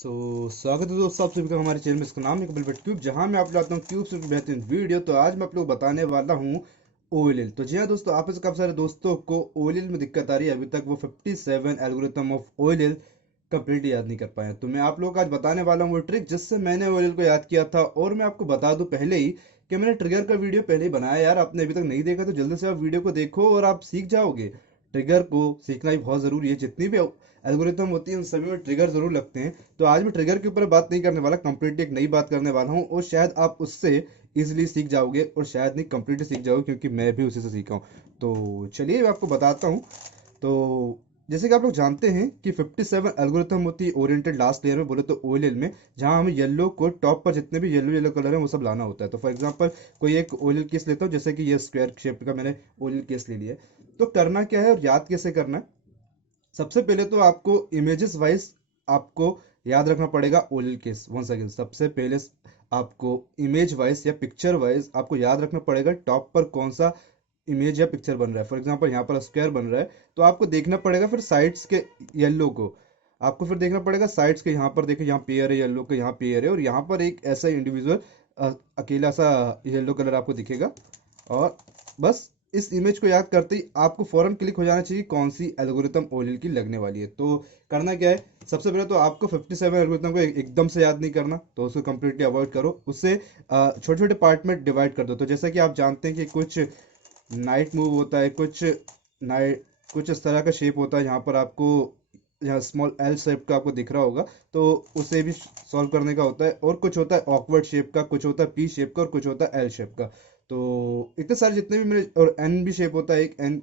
स्वागत है दोस्तों आप सभी का हमारे चैनल में। इसका नाम है कपिल क्यूब, जहां मैं आप लाता हूँ क्यूब से बेहतरीन वीडियो। तो आज मैं आप लोग बताने वाला हूँ ओएलएल। तो जी हाँ दोस्तों, आप में से काफी सारे दोस्तों को ओएलएल में दिक्कत आ रही है, अभी तक वो 57 एल्गोरिथम ऑफ ओएलएल कंप्लीट याद नहीं कर पाए। तो मैं आप लोग को आज बताने वाला हूँ वो ट्रिक जिससे मैंने ओएलएल को याद किया था। और मैं आपको बता दूं पहले ही कि मैंने ट्रिगर का वीडियो पहले ही बनाया यार, आपने अभी तक नहीं देखा तो जल्दी से आप वीडियो को देखो और आप सीख जाओगे। ट्रिगर को सीखना भी बहुत जरूरी है, जितनी भी एल्गोरिथम होती है उन सभी में ट्रिगर जरूर लगते हैं। तो आज मैं ट्रिगर के ऊपर बात नहीं करने वाला, कंप्लीटली एक नई बात करने वाला हूँ और शायद आप उससे इजीली सीख जाओगे और शायद नहीं कंप्लीटली सीख जाओगे, क्योंकि मैं भी उसी से सीखा हूँ। तो चलिए मैं आपको बताता हूँ। तो जैसे कि आप लोग जानते हैं कि 57 एल्गोरिथम होती है ओरिएंटेड लास्ट लेयर में, बोले तो ओएलएल में, जहां हमें येलो को टॉप पर जितने भी येलो येलो कलर है वो सब लाना होता है। तो फॉर एग्जांपल कोई एक ओएलएल केस लेता हूँ, जैसे कि ये स्क्वायर शेप का मैंने ओएलएल केस ले लिया है। तो करना क्या है और याद कैसे करना है, सबसे पहले तो आपको इमेजेस वाइज आपको याद रखना पड़ेगा ओएलएल केस। वंस अगेन सबसे पहले आपको इमेज वाइज या पिक्चर वाइज आपको याद रखना पड़ेगा टॉप पर कौन सा इमेज या पिक्चर बन रहा है। फॉर एग्जांपल यहाँ पर स्क्वायर बन रहा है, तो आपको देखना पड़ेगा फिर साइड्स के येलो को, आपको फिर देखना पड़ेगा साइड्स के। यहाँ पर देखिए, यहाँ पेयर है येलो का, यहाँ पेयर है, और यहाँ पर एक ऐसा इंडिविजुअल अकेला सा येलो कलर आपको दिखेगा। और बस इस इमेज को याद करते ही आपको फौरन क्लिक हो जाना चाहिए कौन सी एल्गोरिथम ओएलएल की लगने वाली है। तो करना क्या है, सबसे पहले तो आपको 57 एल्गोरिथम को एकदम से याद नहीं करना, तो उसको कंप्लीटली अवॉइड करो। उससे छोटे छोटे पार्ट में डिवाइड कर दो। तो जैसा कि आप जानते हैं कि कुछ नाइट मूव होता है, कुछ इस तरह का शेप होता है, यहाँ पर आपको यहाँ स्मॉल एल शेप का आपको दिख रहा होगा, तो उसे भी सॉल्व करने का होता है। और कुछ होता है ऑकवर्ड शेप का, कुछ होता है पी शेप का, और कुछ होता है एल शेप का। तो इतने सारे जितने भी मैंने, और एन भी शेप होता है एक एन।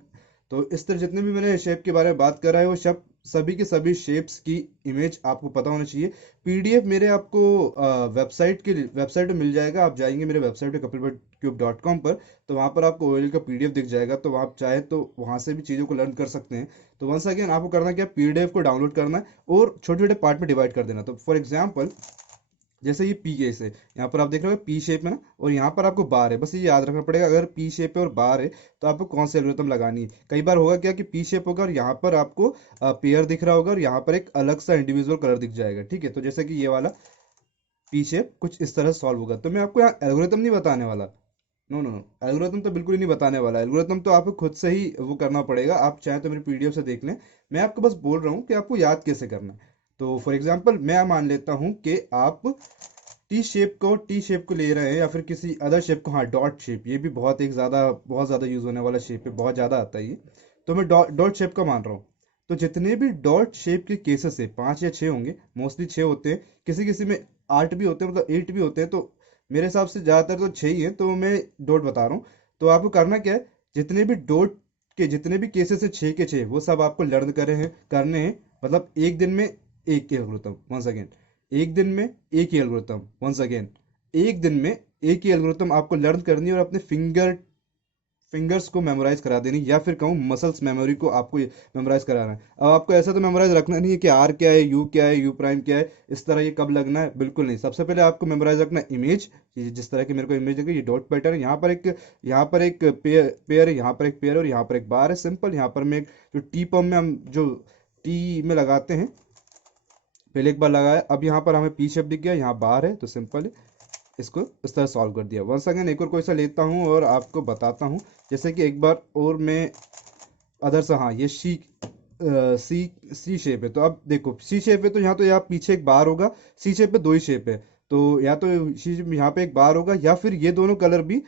तो इस तरह जितने भी मैंने शेप के बारे में बात कर रहा है वो सब सभी के सभी शेप्स की इमेज आपको पता होना चाहिए। पीडीएफ मेरे आपको वेबसाइट पे मिल जाएगा। आप जाएंगे मेरे वेबसाइट पे kapilbhattcube.com पर, तो वहाँ पर आपको ओएलएल का पीडीएफ दिख जाएगा। तो आप चाहे तो वहाँ से भी चीज़ों को लर्न कर सकते हैं। तो वंस अगेन आपको करना क्या, पीडीएफ को डाउनलोड करना है और छोटे छोटे पार्ट में डिवाइड कर देना। तो फॉर एग्जाम्पल जैसे ये पी केस है, यहाँ पर आप देख रहे हो पी शेप में ना, और यहाँ पर आपको बार है। बस ये याद रखना पड़ेगा, अगर पी शेप है और बार है तो आपको कौन सी एल्गोरिथम लगानी है। कई बार होगा क्या कि पी शेप होगा और यहाँ पर आपको पेयर दिख रहा होगा और यहाँ पर एक अलग सा इंडिविजुअल कलर दिख जाएगा। ठीक है, तो जैसे कि ये वाला पी शेप कुछ इस तरह सॉल्व होगा। तो मैं आपको यहाँ एल्गोरिथम नहीं बताने वाला, नो नो नो, एल्गोरिथम तो बिल्कुल ही नहीं बताने वाला। एल्गोरिथम तो आपको खुद से ही वो करना पड़ेगा, आप चाहे तो मेरी पीडीएफ से देख लें। मैं आपको बस बोल रहा हूँ कि आपको याद कैसे करना है। तो फॉर एग्जांपल मैं मान लेता हूँ कि आप टी शेप को ले रहे हैं, या फिर किसी अदर शेप को, हाँ डॉट शेप, ये भी बहुत ज़्यादा यूज़ होने वाला शेप है, बहुत ज़्यादा आता है ये। तो मैं डॉट डॉट शेप का मान रहा हूँ। तो जितने भी डॉट शेप के केसेस है, 5 या 6 होंगे, मोस्टली 6 होते हैं, किसी किसी में 8 भी होते हैं, मतलब 8 भी होते हैं। तो मेरे हिसाब से ज़्यादातर तो 6 ही है, तो मैं डॉट बता रहा हूँ। तो आपको करना क्या है, जितने भी डॉट के जितने भी केसेस है 6 के 6, वो सब आपको लर्न करने हैं। मतलब एक दिन में एक एल्गोरिथम, वंस अगेन एक दिन में एक ही एल्गोरिथम, वंस अगेन एक दिन में एक ही एल्गोरिथम आपको लर्न करनी है और अपने फिंगर्स को मेमोराइज करा देनी, या फिर कहूँ मसल्स मेमोरी को आपको मेमोराइज कराना है। अब आपको ऐसा तो मेमोराइज रखना नहीं है कि आर क्या है, यू क्या है, यू प्राइम क्या है, इस तरह ये कब लगना है, बिल्कुल नहीं। सबसे पहले आपको मेमोराइज रखना है इमेज। जिस तरह की मेरे को इमेज लगी, ये डॉट पैटर्न है, यहाँ पर एक पेयर है, यहाँ पर एक पेयर है, और यहाँ पर एक बार है सिंपल। यहाँ पर मैं जो टी पम्प में हम जो टी में लगाते हैं, पहले एक बार लगाया, अब यहाँ पर हमें पी शेप दिख गया, यहाँ बार है, तो सिंपल है, इसको इस तरह सॉल्व कर दिया। वंस अगेन एक और क्वेश्चन लेता हूँ और आपको बताता हूँ। जैसे कि एक बार और मैं अदर से, हाँ ये सी शेप है। तो अब देखो सी शेप है, तो यहाँ तो यहाँ पीछे एक बार होगा। सी शेप पे 2 ही शेप है, तो या तो यहाँ पे एक बार होगा, या फिर ये दोनों कलर भी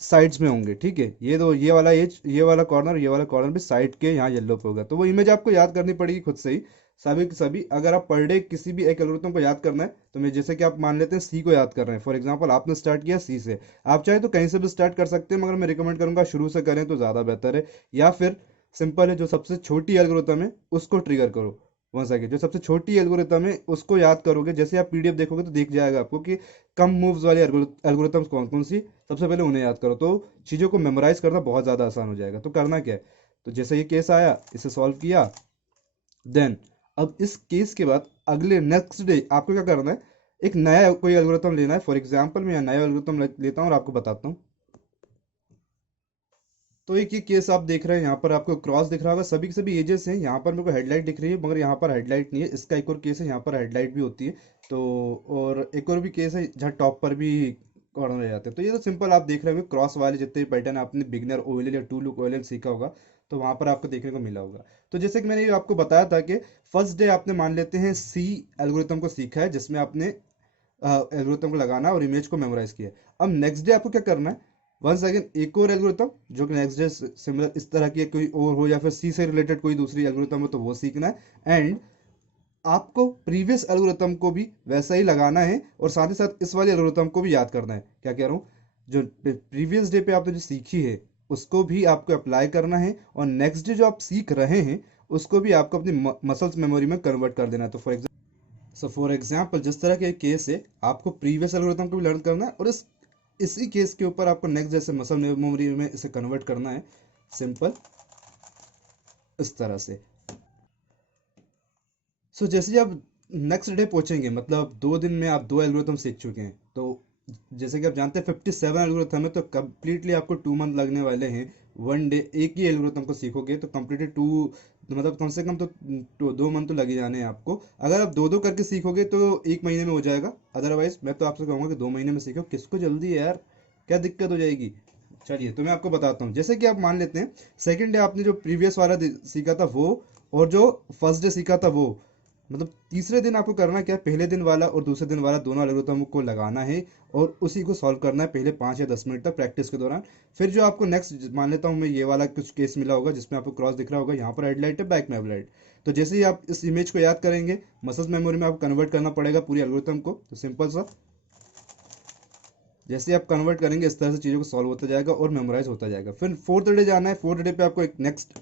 साइड्स में होंगे। ठीक है, ये वाला एज, ये वाला कॉर्नर भी साइड के यहाँ येलो पे होगा। तो वो इमेज आपको याद करनी पड़ेगी खुद से ही, सभी के सभी। अगर आप पर डे किसी भी एक एल्गोरिथम को याद करना है, तो मैं जैसे कि आप मान लेते हैं सी को याद कर रहे हैं, फॉर एग्जांपल आपने स्टार्ट किया सी से, आप चाहे तो कहीं से भी स्टार्ट कर सकते हैं, मगर मैं रिकमेंड करूंगा शुरू से करें तो ज़्यादा बेहतर है। या फिर सिंपल है, जो सबसे छोटी एल्गोरिथम है उसको ट्रिगर करो। वहाँ से जो सबसे छोटी एल्गोरिथम है उसको याद करोगे, जैसे आप पीडीएफ देखोगे तो दिख जाएगा आपको कि कम मूव्स वाले एल्गोरिथम्स कौन कौन सी, सबसे पहले उन्हें याद करो। तो चीज़ों को मेमोराइज करना बहुत ज़्यादा आसान हो जाएगा। तो करना क्या है, तो जैसे ये केस आया, इसे सॉल्व किया, देन अब इस केस के बाद अगले नेक्स्ट डे आपको क्या करना है, एक नया कोई एल्गोरिथम लेना है। फॉर एग्जांपल मैं यहाँ नया एल्गोरिथम लेता हूँ और आपको बताता हूँ। तो एक ये केस आप देख रहे हैं, यहाँ पर आपको क्रॉस दिख रहा होगा, सभी के सभी एजेस हैं। यहाँ पर मेरे को हेडलाइट दिख रही है मगर यहाँ पर हेडलाइट नहीं है। इसका एक और केस है, यहाँ पर हेडलाइट भी होती है। तो और एक और भी केस है जहाँ टॉप पर भी कॉर्नर रह जाते हैं। तो ये तो सिंपल आप देख रहे होंगे, क्रॉस वाले जितने भी पैटर्न आपने बिगनर ओएलएल या टू लुक ओएलएल सीखा होगा तो वहाँ पर आपको देखने को मिला होगा। तो जैसे कि मैंने ये आपको बताया था कि फर्स्ट डे आपने मान लेते हैं सी एल्गोरिथम को सीखा है, जिसमें आपने एल्गोरिथम को लगाना और इमेज को मेमोराइज किया। अब नेक्स्ट डे आपको क्या करना है, वंस अगेन एक और एल्गोरिथम जो कि नेक्स्ट डे सिमिलर इस तरह की कोई और हो या फिर सी से रिलेटेड कोई दूसरी एल्गोरिथम हो तो वो सीखना है। एंड आपको प्रीवियस एल्गोरिथम को भी वैसा ही लगाना है और साथ ही साथ इस वाले एल्गोरिथम को भी याद करना है। क्या कह रहा हूँ, जो प्रीवियस डे पे आपने जो सीखी है उसको भी आपको अप्लाई करना है और नेक्स्ट डे जो आप सीख रहे हैं उसको भी आपको अपनी मसल्स मेमोरी में कन्वर्ट कर देना है। तो फॉर एग्जाम्पल जिस तरह के केस है, आपको प्रीवियस एल्गोरिथम को भी लर्न करना है और इसी केस के ऊपर आपको नेक्स्ट जैसे मसल मेमोरी में इसे कन्वर्ट करना है, सिंपल इस तरह से। जैसे ही आप नेक्स्ट डे पहुंचेंगे, मतलब 2 दिन में आप 2 एल्गोरिथम सीख चुके हैं। तो जैसे कि आप जानते हैं 57 एल्गोरिथम है, तो कम्प्लीटली आपको 2 मंथ लगने वाले हैं। 1 डे एक ही एल्गोरिथम को सीखोगे तो कम्प्लीटली मतलब कम से कम तो 2 मंथ तो लगे जाने हैं आपको। अगर आप दो दो करके सीखोगे तो 1 महीने में हो जाएगा। अदरवाइज मैं तो आपसे कहूँगा कि 2 महीने में सीखो। किसको जल्दी है यार, क्या दिक्कत हो जाएगी। चलिए तो मैं आपको बताता हूँ। जैसे कि आप मान लेते हैं सेकेंड डे आपने जो प्रीवियस वाला सीखा था वो, और जो फर्स्ट डे सीखा था वो, मतलब तीसरे दिन आपको करना क्या है, पहले दिन वाला और दूसरे दिन वाला दोनों एल्गोरिथम को लगाना है और उसी को सॉल्व करना है पहले 5 या 10 मिनट तक प्रैक्टिस के दौरान। फिर जो आपको नेक्स्ट मान लेता हूँ मैं, ये वाला कुछ केस मिला होगा जिसमें आपको क्रॉस दिख रहा होगा, यहाँ पर हेडलाइट है, बैक में हेडलाइट। तो जैसे ही आप इस इमेज को याद करेंगे, मसल्स मेमोरी में आपको कन्वर्ट करना पड़ेगा पूरी एल्गोरिथम को। तो सिंपल सा जैसे आप कन्वर्ट करेंगे इस तरह से चीज़ों को सॉल्व होता जाएगा और मेमोराइज होता जाएगा। फिर फोर्थ डे जाना है। फोर्थ डे पे आपको एक नेक्स्ट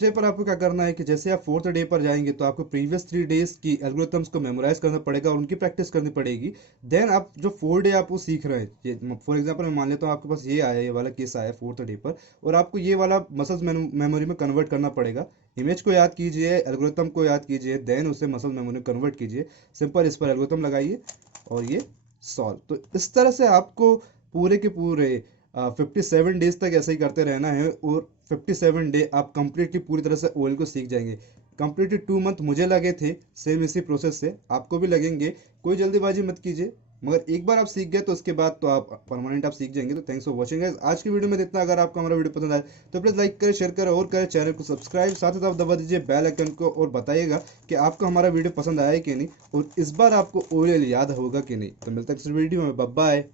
डे पर आपको क्या करना है कि जैसे आप फोर्थ डे पर जाएंगे तो आपको प्रीवियस 3 डेज की एल्गोरिथम्स को मेमोराइज करना पड़ेगा और उनकी प्रैक्टिस करनी पड़ेगी। देन आप जो 4 डे आप वो सीख रहे हैं, ये फॉर एग्जांपल मैं मान लेता हूँ आपके पास ये आया, ये वाला केस आया फोर्थ डे पर, और आपको ये वाला मसल्स मेमोरी में कन्वर्ट करना पड़ेगा। इमेज को याद कीजिए, एल्गोरिथम को याद कीजिए, देन उसे मसल मेमोरी में कन्वर्ट कीजिए। सिंपल इस पर एल्गोरिथम लगाइए और ये सॉल्व। तो इस तरह से आपको पूरे के पूरे 57 डेज तक ऐसे ही करते रहना है और 57 डे आप कंप्लीटली पूरी तरह से ओएल को सीख जाएंगे। कंप्लीटली 2 मंथ मुझे लगे थे, सेम इसी प्रोसेस से आपको भी लगेंगे। कोई जल्दीबाजी मत कीजिए, मगर एक बार आप सीख गए तो उसके बाद तो आप परमानेंट आप सीख जाएंगे। तो थैंक्स फॉर वॉचिंग गाइस। आज की वीडियो में इतना। अगर आपको हमारा वीडियो पसंद आए तो प्लीज़ लाइक करें, शेयर करें और करें चैनल को सब्सक्राइब। साथ ही साथ दबा दीजिए बेल आइकन को और बताइएगा कि आपको हमारा वीडियो पसंद आया कि नहीं और इस बार आपको ओएल याद होगा कि नहीं। तो मिलता है इस वीडियो में, बाय बाय।